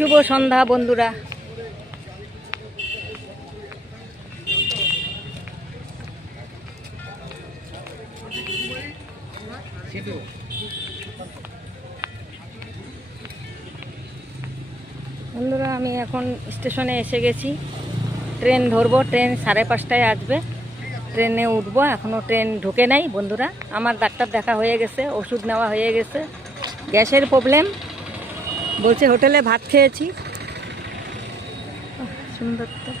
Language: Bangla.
শুভ সন্ধ্যা বন্ধুরা। বন্ধুরা আমি এখন স্টেশনে এসে গেছি, ট্রেন ধরবো। ট্রেন 5:30টায় আসবে, ট্রেনে উঠবো। এখনও ট্রেন ঢোকে নাই বন্ধুরা। আমার ডাক্তার দেখা হয়ে গেছে, ওষুধ নেওয়া হয়ে গেছে। গ্যাসের প্রবলেম বলছে, হোটেলে ভাত খেয়েছি। সুন্দর তো।